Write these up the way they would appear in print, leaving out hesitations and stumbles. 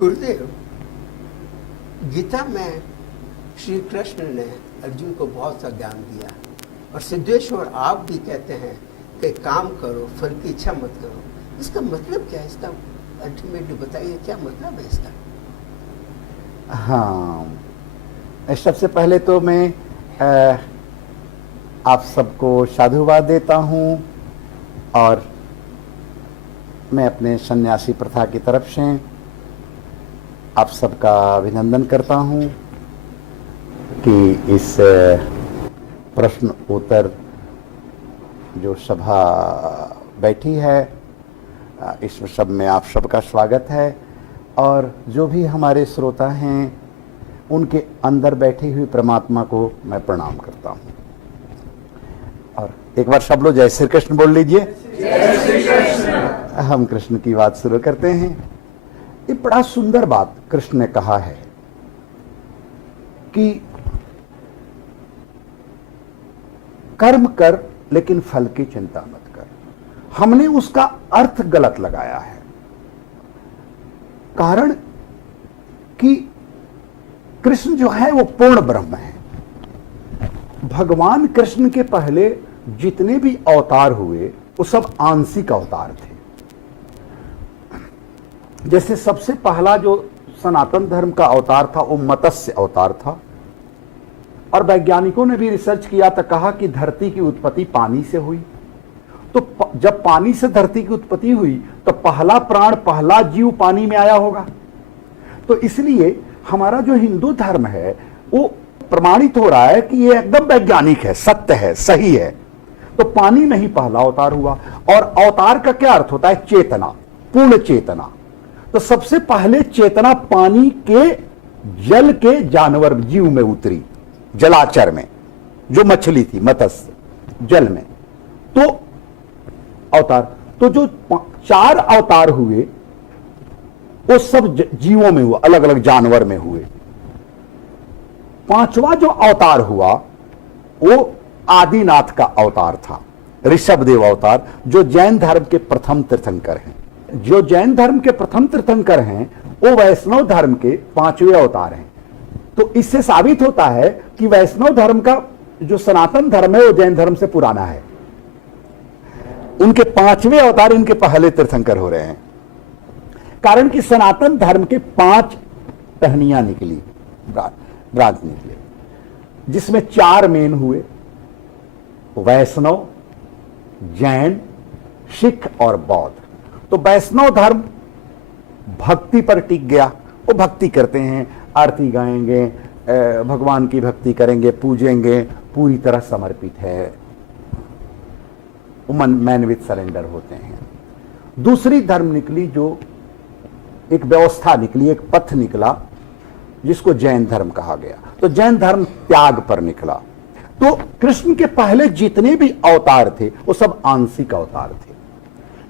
गुरुदेव, गीता में श्री कृष्ण ने अर्जुन को बहुत सा ज्ञान दिया और सिद्धेश्वर आप भी कहते हैं कि काम करो, फल की इच्छा मत करो। इसका मतलब क्या है? इसका अल्टीमेटली बताइए, क्या मतलब है इसका? हाँ, सबसे पहले तो मैं आप सबको साधुवाद देता हूँ और मैं अपने सन्यासी प्रथा की तरफ से आप सबका अभिनंदन करता हूँ कि इस प्रश्न उत्तर जो सभा बैठी है इस सब में आप सबका स्वागत है और जो भी हमारे श्रोता हैं उनके अंदर बैठी हुई परमात्मा को मैं प्रणाम करता हूँ। और एक बार सब लोग जय श्री कृष्ण बोल लीजिए। जय श्री कृष्ण। हम कृष्ण की बात शुरू करते हैं। ये बड़ा सुंदर बात कृष्ण ने कहा है कि कर्म कर लेकिन फल की चिंता मत कर। हमने उसका अर्थ गलत लगाया है, कारण कि कृष्ण जो है वो पूर्ण ब्रह्म है। भगवान कृष्ण के पहले जितने भी अवतार हुए वो सब आंशिक अवतार थे। जैसे सबसे पहला जो सनातन धर्म का अवतार था वो मत्स्य अवतार था और वैज्ञानिकों ने भी रिसर्च किया तो कहा कि धरती की उत्पत्ति पानी से हुई। तो जब पानी से धरती की उत्पत्ति हुई तो पहला प्राण, पहला जीव पानी में आया होगा। तो इसलिए हमारा जो हिंदू धर्म है वो प्रमाणित हो रहा है कि ये एकदम वैज्ञानिक है, सत्य है, सही है। तो पानी में ही पहला अवतार हुआ। और अवतार का क्या अर्थ होता है? चेतना, पूर्ण चेतना। तो सबसे पहले चेतना पानी के, जल के जानवर जीव में उतरी, जलाचर में, जो मछली थी मत्स्य जल में। तो अवतार, तो जो 4 अवतार हुए वो सब जीवों में हुआ, अलग अलग जानवर में हुए। 5वां जो अवतार हुआ वो आदिनाथ का अवतार था, ऋषभदेव अवतार, जो जैन धर्म के प्रथम तीर्थंकर हैं। जो जैन धर्म के प्रथम तीर्थंकर हैं वो वैष्णव धर्म के 5वें अवतार हैं। तो इससे साबित होता है कि वैष्णव धर्म का जो सनातन धर्म है वो जैन धर्म से पुराना है। उनके 5वें अवतार इनके पहले तीर्थंकर हो रहे हैं, कारण कि सनातन धर्म के 5 टहनियां निकली, ब्रांच निकले, जिसमें 4 मेन हुए, वैष्णव, जैन, सिख और बौद्ध। तो वैष्णव धर्म भक्ति पर टिक गया। वो भक्ति करते हैं, आरती गाएंगे, भगवान की भक्ति करेंगे, पूजेंगे, पूरी तरह समर्पित है, वो मैन विथ सरेंडर होते हैं। दूसरी धर्म निकली, जो एक व्यवस्था निकली, एक पथ निकला, जिसको जैन धर्म कहा गया। तो जैन धर्म त्याग पर निकला। तो कृष्ण के पहले जितने भी अवतार थे वो सब आंशिक अवतार थे।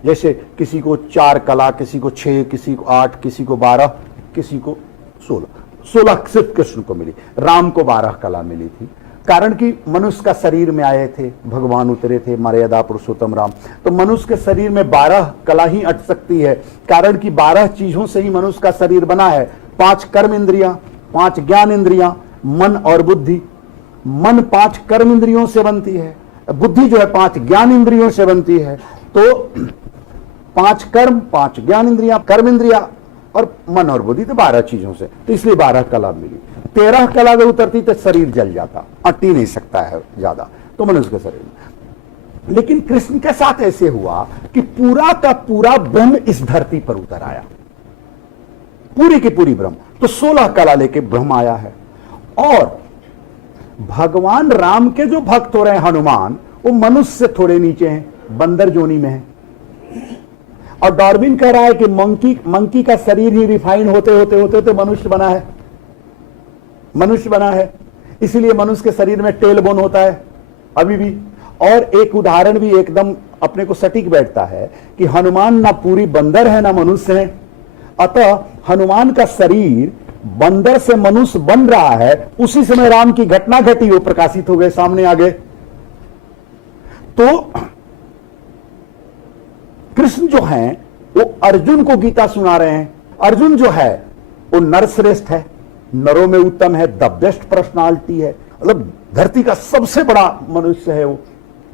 जैसे किसी को 4 कला, किसी को 6, किसी को 8, किसी को 12, किसी को 16 सिर्फ कृष्ण को मिली। राम को 12 कला मिली थी, कारण कि मनुष्य का शरीर में आए थे, भगवान उतरे थे, मर्यादा पुरुषोत्तम राम। तो मनुष्य के शरीर में 12 कला ही अट सकती है, कारण कि 12 चीजों से ही मनुष्य का शरीर बना है। 5 कर्म इंद्रियां, 5 ज्ञान इंद्रियां, मन और बुद्धि। मन 5 कर्म इंद्रियों से बनती है, बुद्धि जो है 5 ज्ञान इंद्रियों से बनती है। तो 5 कर्म, 5 ज्ञान इंद्रियां, कर्म इंद्रिया और मन और बुद्धि, तो 12 चीजों से। तो इसलिए 12 कला मिली। 13 कला अगर उतरती तो शरीर जल जाता, अट ही नहीं सकता है ज्यादा, तो मनुष्य के शरीर में। लेकिन कृष्ण के साथ ऐसे हुआ कि पूरा का पूरा ब्रह्म इस धरती पर उतर आया, पूरी की पूरी ब्रह्म। तो 16 कला लेके ब्रह्म आया है। और भगवान राम के जो भक्त हो रहे हैं हनुमान, वो मनुष्य से थोड़े नीचे हैं, बंदर जोनी में है। और डार्विन कह रहा है कि मंकी का शरीर ही रिफाइन होते होते होते तो मनुष्य बना है, मनुष्य बना है। इसीलिए मनुष्य के शरीर में टेल बोन होता है अभी भी। और एक उदाहरण भी एकदम अपने को सटीक बैठता है कि हनुमान ना पूरी बंदर है ना मनुष्य है। अतः हनुमान का शरीर बंदर से मनुष्य बन रहा है, उसी समय राम की घटना घटी, वो प्रकाशित हो गए, सामने आ गए। तो कृष्ण जो हैं वो अर्जुन को गीता सुना रहे हैं। अर्जुन जो है वो नरश्रेष्ठ है, नरों में उत्तम है, द बेस्ट पर्सनालिटी है, मतलब धरती का सबसे बड़ा मनुष्य है वो,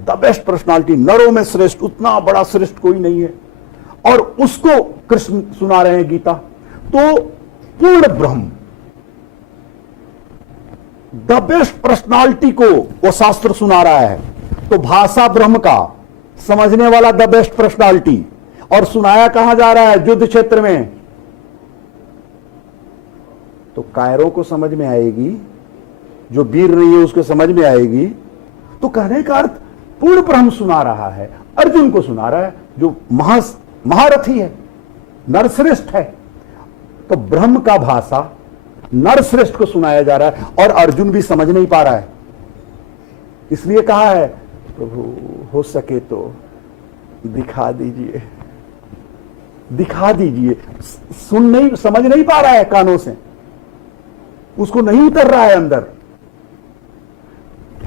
द बेस्ट पर्सनालिटी, नरों में श्रेष्ठ, उतना बड़ा श्रेष्ठ कोई नहीं है। और उसको कृष्ण सुना रहे हैं गीता। तो पूर्ण ब्रह्म, द बेस्ट पर्सनालिटी को वो शास्त्र सुना रहा है। तो भाषा ब्रह्म का, समझने वाला द बेस्ट पर्सनालिटी, और सुनाया कहां जा रहा है? युद्ध क्षेत्र में। तो कायरों को समझ में आएगी, जो वीर नहीं है उसको समझ में आएगी। तो कहने का अर्थ पूर्ण ब्रह्म सुना रहा है, अर्जुन को सुना रहा है, जो महारथी है, नरश्रेष्ठ है। तो ब्रह्म का भाषा नरश्रेष्ठ को सुनाया जा रहा है, और अर्जुन भी समझ नहीं पा रहा है। इसलिए कहा है, प्रभु हो सके तो दिखा दीजिए, दिखा दीजिए। सुन नहीं, समझ नहीं पा रहा है कानों से, उसको नहीं उतर रहा है अंदर।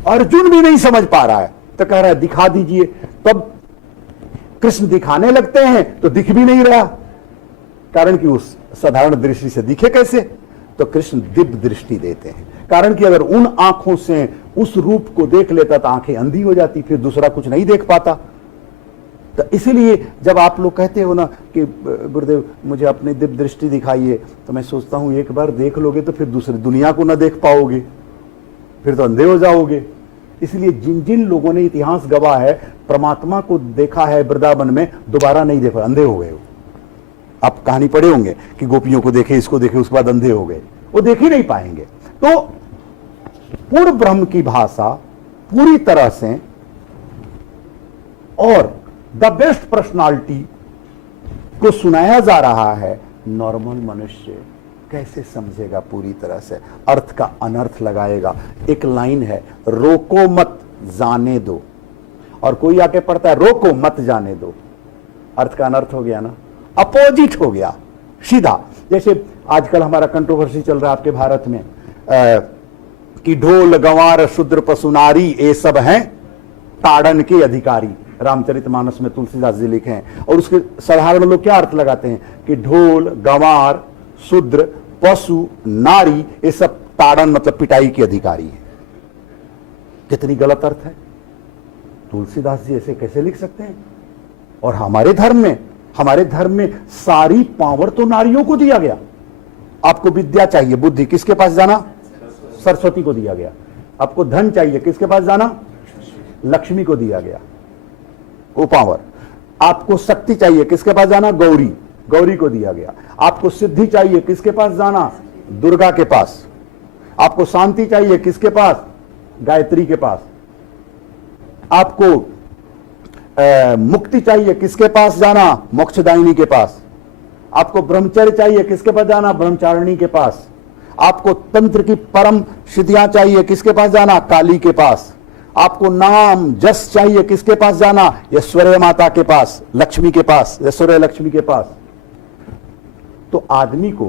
अर्जुन भी नहीं समझ पा रहा है, तो कह रहा है दिखा दीजिए। तब कृष्ण दिखाने लगते हैं तो दिख भी नहीं रहा, कारण कि उस साधारण दृष्टि से दिखे कैसे? तो कृष्ण दिव्य दृष्टि देते हैं, कारण कि अगर उन आंखों से उस रूप को देख लेता तो आंखें अंधी हो जाती, फिर दूसरा कुछ नहीं देख पाता। तो इसलिए जब आप लोग कहते हो ना कि गुरुदेव मुझे अपनी दिव्य दृष्टि दिखाइए, तो मैं सोचता हूं एक बार देख लोगे तो फिर दूसरी दुनिया को ना देख पाओगे, फिर तो अंधे हो जाओगे। इसलिए जिन जिन लोगों ने इतिहास गवाह है, परमात्मा को देखा है वृंदावन में, दोबारा नहीं देखा, अंधे हो गए। आप कहानी पढ़े होंगे कि गोपियों को देखे, इसको देखे, उसके बाद अंधे हो गए, वो देख ही नहीं पाएंगे। तो पूर्ण ब्रह्म की भाषा पूरी तरह से, और द बेस्ट पर्सनालिटी को सुनाया जा रहा है। नॉर्मल मनुष्य कैसे समझेगा पूरी तरह से? अर्थ का अनर्थ लगाएगा। एक लाइन है, रोको मत जाने दो, और कोई आके पढ़ता है रोको मत जाने दो, अर्थ का अनर्थ हो गया ना, अपोजिट हो गया सीधा। जैसे आजकल हमारा कंट्रोवर्सी चल रहा है आपके भारत में कि ढोल गंवार शूद्र पशु नारी ये सब हैं ताड़न के अधिकारी। रामचरितमानस में तुलसीदास जी लिखे हैं, और उसके साधारण लोग क्या अर्थ लगाते हैं कि ढोल गंवार शूद्र पशु नारी ये सब ताड़न मतलब पिटाई के अधिकारी है। कितनी गलत अर्थ है। तुलसीदास जी ऐसे कैसे लिख सकते हैं? और हमारे धर्म में सारी पावर तो नारियों को दिया गया। आपको विद्या चाहिए, बुद्धि, किसके पास जाना? सरस्वती को दिया गया। आपको धन चाहिए, किसके पास जाना? लक्ष्मी को दिया गया वो पावर। आपको शक्ति चाहिए, किसके पास जाना? गौरी को दिया गया। आपको सिद्धि चाहिए, किसके पास जाना? दुर्गा के पास। आपको शांति चाहिए, किसके पास? गायत्री के पास। आपको मुक्ति चाहिए, किसके पास जाना? मोक्षदायिनी के पास। आपको ब्रह्मचर्य चाहिए, किसके पास जाना? ब्रह्मचारिणी के पास। आपको तंत्र की परम सिद्धियां चाहिए, किसके पास जाना? काली के पास। आपको नाम जस चाहिए, किसके पास जाना? ऐश्वर्य माता के पास, लक्ष्मी के पास, ऐश्वर्य लक्ष्मी के पास। तो आदमी को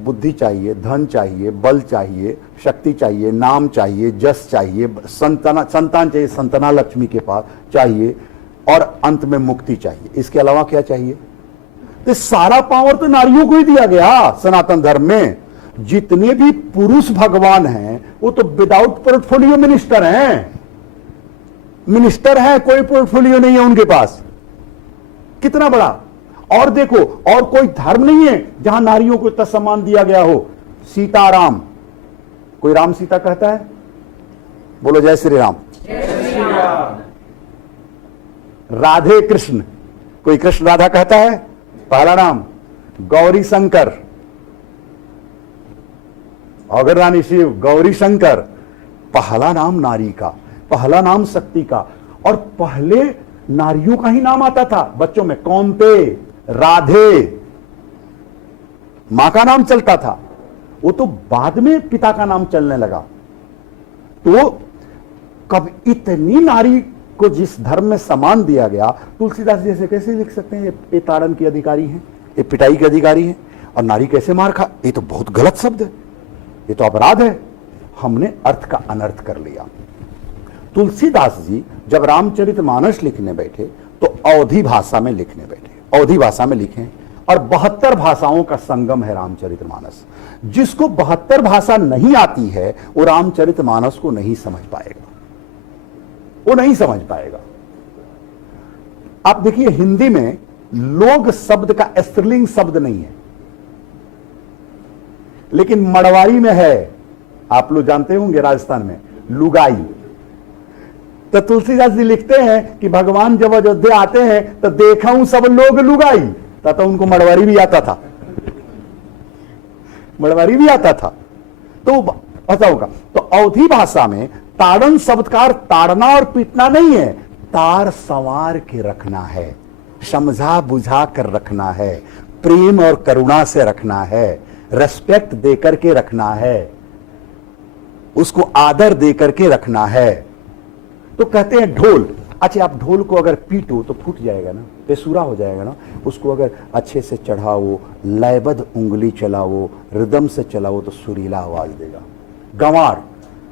बुद्धि चाहिए, धन चाहिए, बल चाहिए, शक्ति चाहिए, नाम चाहिए, जस चाहिए, संतान चाहिए, संतना लक्ष्मी के पास चाहिए, और अंत में मुक्ति चाहिए। इसके अलावा क्या चाहिए? तो सारा पावर तो नारियों को ही दिया गया सनातन धर्म में। जितने भी पुरुष भगवान हैं वो तो विदाउट पोर्टफोलियो मिनिस्टर हैं। कोई पोर्टफोलियो नहीं है उनके पास। कितना बड़ा। और देखो, और कोई धर्म नहीं है जहां नारियों को इतना सम्मान दिया गया हो। सीताराम, कोई राम सीता कहता है? बोलो जय श्री राम। राधे कृष्ण, कोई कृष्ण राधा कहता है? पहला नाम। गौरी शंकर, अगर रानी शिव, गौरी शंकर, पहला नाम नारी का, पहला नाम शक्ति का। और पहले नारियों का ही नाम आता था बच्चों में, कौंते, राधे, मां का नाम चलता था। वो तो बाद में पिता का नाम चलने लगा। तो कब इतनी नारी को जिस धर्म में सम्मान दिया गया, तुलसीदास जैसे कैसे लिख सकते हैं ये ताड़न के अधिकारी हैं, ये पिटाई के अधिकारी हैं, और नारी कैसे मार खा? ये तो बहुत गलत शब्द है, ये तो अपराध है। हमने अर्थ का अनर्थ कर लिया। तुलसीदास जी जब रामचरितमानस लिखने बैठे तो अवधी भाषा में लिखने बैठे, अवधी भाषा में लिखे, और 72 भाषाओं का संगम है रामचरितमानस। जिसको 72 भाषा नहीं आती है वो रामचरितमानस को नहीं समझ पाएगा, वो नहीं समझ पाएगा। आप देखिए हिंदी में लोग शब्द का स्त्रीलिंग शब्द नहीं है, लेकिन मड़वाड़ी में है। आप लोग जानते होंगे राजस्थान में लुगाई। तो तुलसीदास जी लिखते हैं कि भगवान जब अयोध्या आते हैं तो देखा हूं सब लोग लुगाई, तो उनको मड़वाड़ी भी आता था, मड़वाड़ी भी आता था। तो ऐसा होगा। तो अवधी भाषा में ताड़न शब्द का अर्थ ताड़ना और पीटना नहीं है, तार संवार के रखना है, समझा बुझा कर रखना है, प्रेम और करुणा से रखना है, रेस्पेक्ट देकर के रखना है, उसको आदर देकर के रखना है। तो कहते हैं ढोल। अच्छा, आप ढोल को अगर पीटो तो फूट जाएगा ना, बेसुरा हो जाएगा ना। उसको अगर अच्छे से चढ़ाओ, लयबद्ध उंगली चलाओ, रिदम से चलाओ तो सुरीला आवाज देगा। गंवार,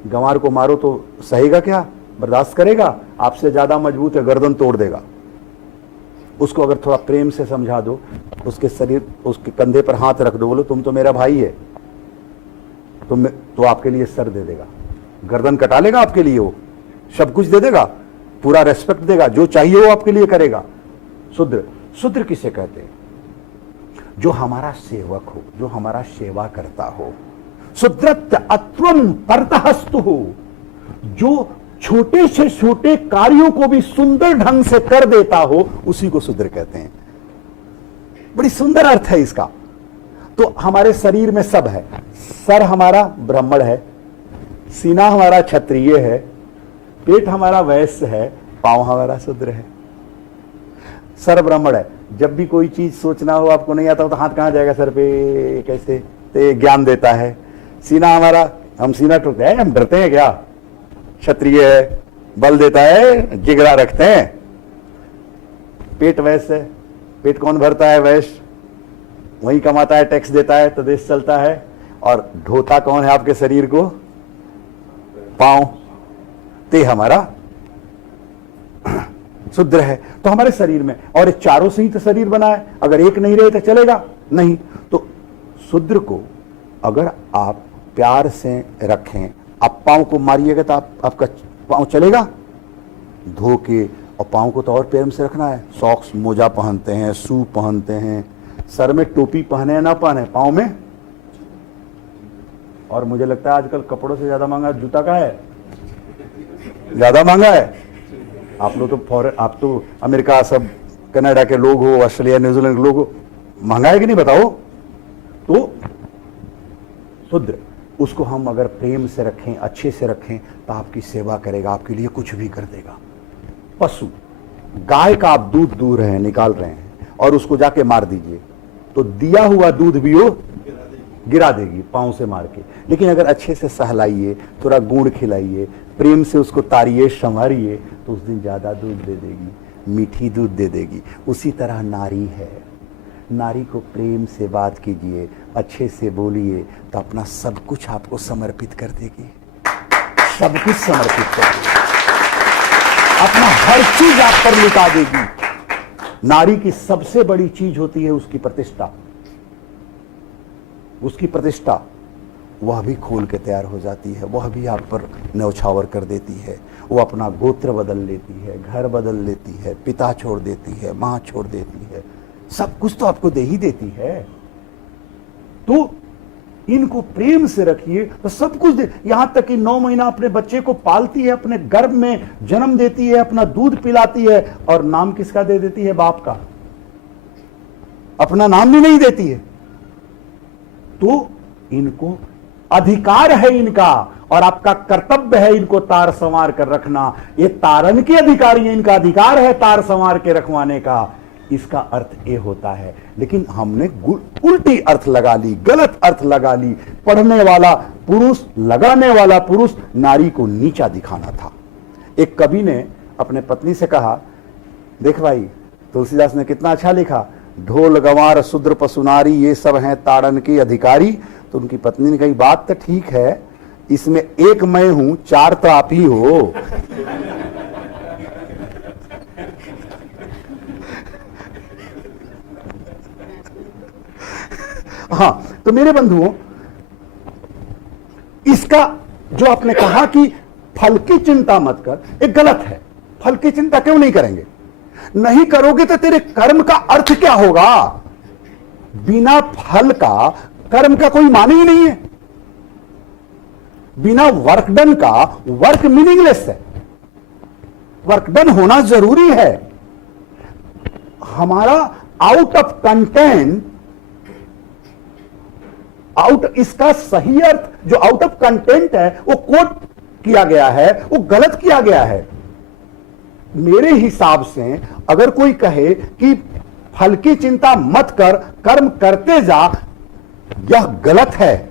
गंवार को मारो तो सहेगा क्या, बर्दाश्त करेगा? आपसे ज्यादा मजबूत है, गर्दन तोड़ देगा। उसको अगर थोड़ा प्रेम से समझा दो, उसके शरीर, उसके कंधे पर हाथ रख दो, बोलो तुम तो मेरा भाई है, तो आपके लिए सर दे देगा, गर्दन कटा लेगा आपके लिए, वो सब कुछ दे देगा, पूरा रेस्पेक्ट देगा, जो चाहिए वो आपके लिए करेगा। शूद्र, शूद्र किसे कहते हैं? जो हमारा सेवक हो, जो हमारा सेवा करता हो। शूद्रत्व अत्वम परतहस्तु हो, जो छोटे से छोटे कार्यों को भी सुंदर ढंग से कर देता हो, उसी को शूद्र कहते हैं। बड़ी सुंदर अर्थ है इसका। तो हमारे शरीर में सब है। सर हमारा ब्राह्मण है, सीना हमारा क्षत्रिय है, पेट हमारा वैश्य है, पांव हमारा शूद्र है। सर ब्राह्मण है, जब भी कोई चीज सोचना हो, आपको नहीं आता हो तो हाथ कहां जाएगा सर पे, कैसे, तो ये ज्ञान देता है। सीना हमारा, हम सीना ठोकते हैं, हम डरते हैं क्या? क्षत्रिय है, बल देता है, जिगरा रखते हैं। पेट वैश्य है, पेट कौन भरता है? वैश्य, वही कमाता है, टैक्स देता है तो देश चलता है। और ढोता कौन है आपके शरीर को? पांव, ते हमारा शूद्र है। तो हमारे शरीर में, और चारों से ही तो शरीर बना है, अगर एक नहीं रहे तो चलेगा नहीं। तो शूद्र को अगर आप प्यार से रखें, आप पांव को मारिएगा तो आपका पांव चलेगा? धो के, और पांव को तो और प्रेम से रखना है। सॉक्स, मोजा पहनते हैं, शू पहनते हैं, सर में टोपी पहने या ना पहने, पांव में। और मुझे लगता है आजकल कपड़ों से ज्यादा महंगा जूता का है, ज्यादा महंगा है। आप लोग तो फॉरेन, आप तो अमेरिका, सब कनाडा के लोग हो, ऑस्ट्रेलिया न्यूजीलैंड के लोग हो, महंगा है कि नहीं बताओ? तो शूद्र, उसको हम अगर प्रेम से रखें, अच्छे से रखें, तो आपकी सेवा करेगा, आपके लिए कुछ भी कर देगा। पशु, गाय का आप दूध दूह रहे हैं, निकाल रहे हैं, और उसको जाके मार दीजिए तो दिया हुआ दूध भी वो गिरा देगी पांव से मार के। लेकिन अगर अच्छे से सहलाइए, थोड़ा गुड़ खिलाइए, प्रेम से उसको तारिए, संवारिए, तो उस दिन ज्यादा दूध दे देगी, मीठी दूध दे देगी। उसी तरह नारी है, नारी को प्रेम से बात कीजिए, अच्छे से बोलिए, तो अपना सब कुछ आपको समर्पित कर देगी, सब कुछ समर्पित कर देगी, अपना हर चीज आप पर लुटा देगी। नारी की सबसे बड़ी चीज होती है उसकी प्रतिष्ठा, उसकी प्रतिष्ठा, वह भी खोल के तैयार हो जाती है, वह भी आप पर न्यौछावर कर देती है। वो अपना गोत्र बदल लेती है, घर बदल लेती है, पिता छोड़ देती है, मां छोड़ देती है, सब कुछ तो आपको दे ही देती है। तो इनको प्रेम से रखिए तो सब कुछ दे। यहां तक कि 9 महीना अपने बच्चे को पालती है, अपने गर्भ में जन्म देती है, अपना दूध पिलाती है, और नाम किसका दे देती है? बाप का। अपना नाम भी नहीं देती है। तो इनको अधिकार है इनका, और आपका कर्तव्य है इनको तार संवार कर रखना। ये तारन के अधिकारी है, इनका अधिकार है तार संवार के रखवाने का। इसका अर्थ ये होता है। लेकिन हमने उल्टी अर्थ लगा ली, गलत अर्थ लगा ली। पढ़ने वाला पुरुष, लगाने वाला पुरुष नारी को नीचा दिखाना था। एक कवि ने अपने पत्नी से कहा, देख भाई, तुलसीदास ने कितना अच्छा लिखा, ढोल गंवार शूद्र पशुनारी ये सब हैं ताड़न के अधिकारी। तो उनकी पत्नी ने कही, बात तो ठीक है, इसमें एक मैं हूं, 4 तो आप ही हो। हां, तो मेरे बंधुओं, इसका जो आपने कहा कि फल की चिंता मत कर, एक गलत है। फल की चिंता क्यों नहीं करेंगे? नहीं करोगे तो तेरे कर्म का अर्थ क्या होगा? बिना फल का कर्म का कोई माने ही नहीं है। बिना वर्क डन का वर्क मीनिंगलेस है। वर्क डन होना जरूरी है। हमारा आउट ऑफ कंटेंट, इसका सही अर्थ जो आउट ऑफ कंटेंट है वो कोट किया गया है, वो गलत किया गया है। मेरे हिसाब से अगर कोई कहे कि फल की चिंता मत कर, कर्म करते जा, यह गलत है।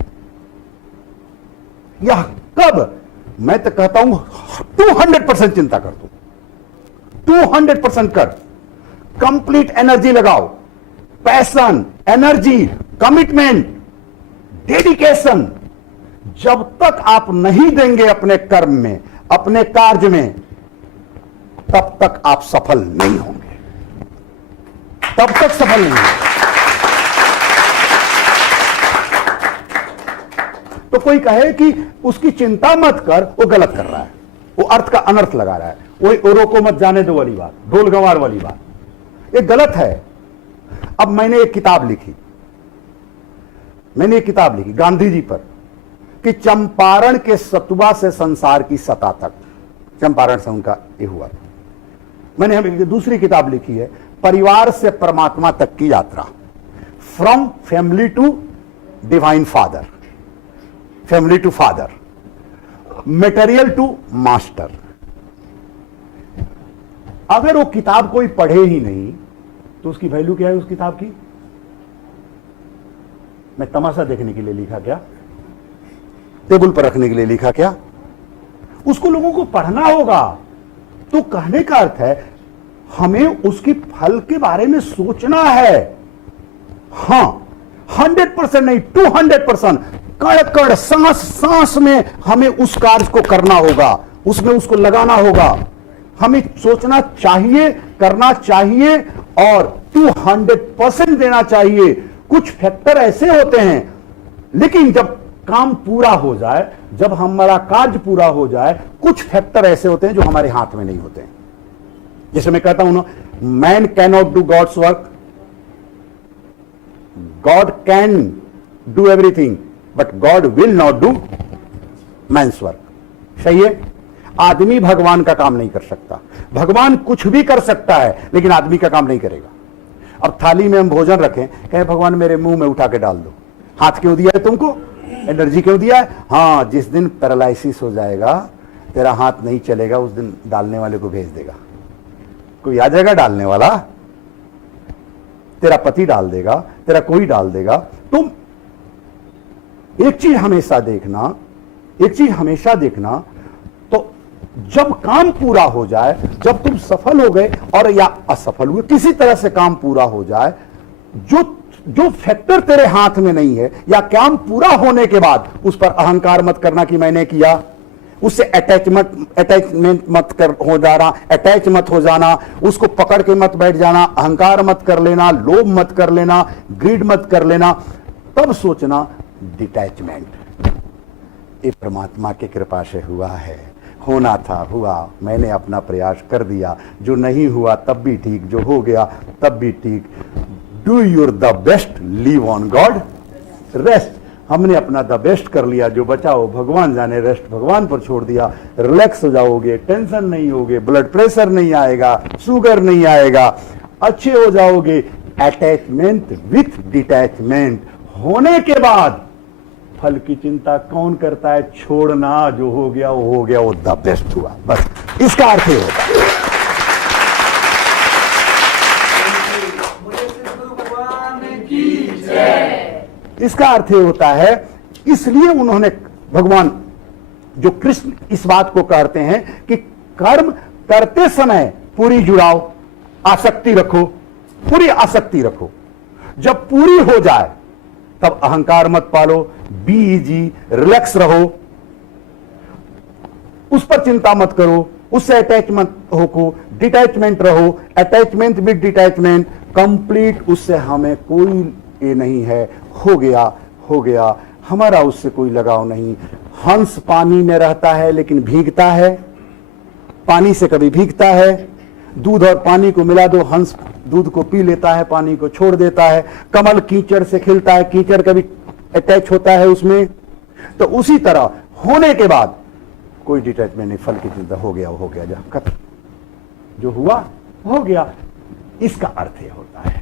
यह कब? मैं तो कहता हूं 200% चिंता कर दो, 200% कर, कंप्लीट एनर्जी लगाओ, पैशन, एनर्जी, कमिटमेंट, डेडिकेशन। जब तक आप नहीं देंगे अपने कर्म में, अपने कार्य में, तब तक आप सफल नहीं होंगे, तब तक सफल नहीं होंगे। तो कोई कहे कि उसकी चिंता मत कर, वो गलत कर रहा है, वो अर्थ का अनर्थ लगा रहा है, वही रोको मत जाने दो वाली बात, ढोल गंवार वाली बात, ये गलत है। अब मैंने एक किताब लिखी, गांधी जी पर, कि चंपारण के सतुआ से संसार की सता तक, चंपारण से उनका ये हुआ। मैंने हम दूसरी किताब लिखी है, परिवार से परमात्मा तक की यात्रा, from family to divine father, family to father, material to master. अगर वो किताब कोई पढ़े ही नहीं तो उसकी वैल्यू क्या है उस किताब की? मैं तमाशा देखने के लिए लिखा क्या? टेबल पर रखने के लिए लिखा क्या? उसको लोगों को पढ़ना होगा। तो कहने का अर्थ है हमें उसकी फल के बारे में सोचना है। हां, 100% नहीं, 200%, कड़ कड़, सांस सांस में हमें उस कार्य को करना होगा, उसमें उसको लगाना होगा। हमें सोचना चाहिए, करना चाहिए और 200% देना चाहिए। कुछ फैक्टर ऐसे होते हैं, लेकिन जब काम पूरा हो जाए, जब हमारा कार्य पूरा हो जाए, कुछ फैक्टर ऐसे होते हैं जो हमारे हाथ में नहीं होते हैं। जैसे मैं कहता हूं ना, man cannot do God's work, God can do everything, but God will not do man's work. सही है? आदमी भगवान का काम नहीं कर सकता। भगवान कुछ भी कर सकता है, लेकिन आदमी का काम नहीं करेगा। अब थाली में हम भोजन रखें, कहे भगवान मेरे मुंह में उठा के डाल दो। हाथ क्यों दिया है तुमको? एनर्जी क्यों दिया है? हाँ, जिस दिन पैरालिसिस हो जाएगा, तेरा हाथ नहीं चलेगा, उस दिन डालने वाले को भेज देगा। कोई आ जाएगा डालने वाला, तेरा पति डाल देगा, तेरा कोई डाल देगा। तुम एक चीज हमेशा देखना, तो जब काम पूरा हो जाए, जब तुम सफल हो गए और या असफल हुए, किसी तरह से काम पूरा हो जाए, जो फैक्टर तेरे हाथ में नहीं है, या काम पूरा होने के बाद उस पर अहंकार मत करना कि मैंने किया, उससे अटैचमेंट मत हो जाना, उसको पकड़ के मत बैठ जाना, अहंकार मत कर लेना, लोभ मत कर लेना, ग्रीड मत कर लेना। तब सोचना डिटैचमेंट, ये परमात्मा की कृपा से हुआ है, होना था हुआ, मैंने अपना प्रयास कर दिया, जो नहीं हुआ तब भी ठीक, जो हो गया तब भी ठीक। Do your the best, leave on God rest. हमने अपना द बेस्ट कर लिया, जो बचाओ भगवान जाने, रेस्ट भगवान पर छोड़ दिया। रिलैक्स हो जाओगे, टेंशन नहीं होगे, ब्लड प्रेशर नहीं आएगा, शुगर नहीं आएगा, अच्छे हो जाओगे। अटैचमेंट विथ डिटैचमेंट होने के बाद फल की चिंता कौन करता है? छोड़ना, जो हो गया वो हो गया, वो द बेस्ट हुआ, बस इसका अर्थ ये होता है। इसका अर्थ ये होता है, इसलिए उन्होंने, भगवान जो कृष्ण इस बात को कहते हैं कि कर्म करते समय पूरी जुड़ाव, आसक्ति रखो, पूरी आसक्ति रखो। जब पूरी हो जाए तब अहंकार मत पालो, बी इजी, रिलैक्स रहो, उस पर चिंता मत करो, उससे अटैचमेंट हो, डिटैचमेंट रहो। अटैचमेंट विद डिटैचमेंट कंप्लीट, उससे हमें कोई ये नहीं है, हो गया, हमारा उससे कोई लगाव नहीं। हंस पानी में रहता है लेकिन भीगता है, पानी से कभी भीगता है। दूध और पानी को मिला दो, हंस दूध को पी लेता है, पानी को छोड़ देता है। कमल कीचड़ से खिलता है, कीचड़ कभी अटैच होता है उसमें। तो उसी तरह होने के बाद कोई डिटैचमेंट नहीं, फल की चिंता हो गया जा खत्म, जो हुआ हो गया। इसका अर्थ यह होता है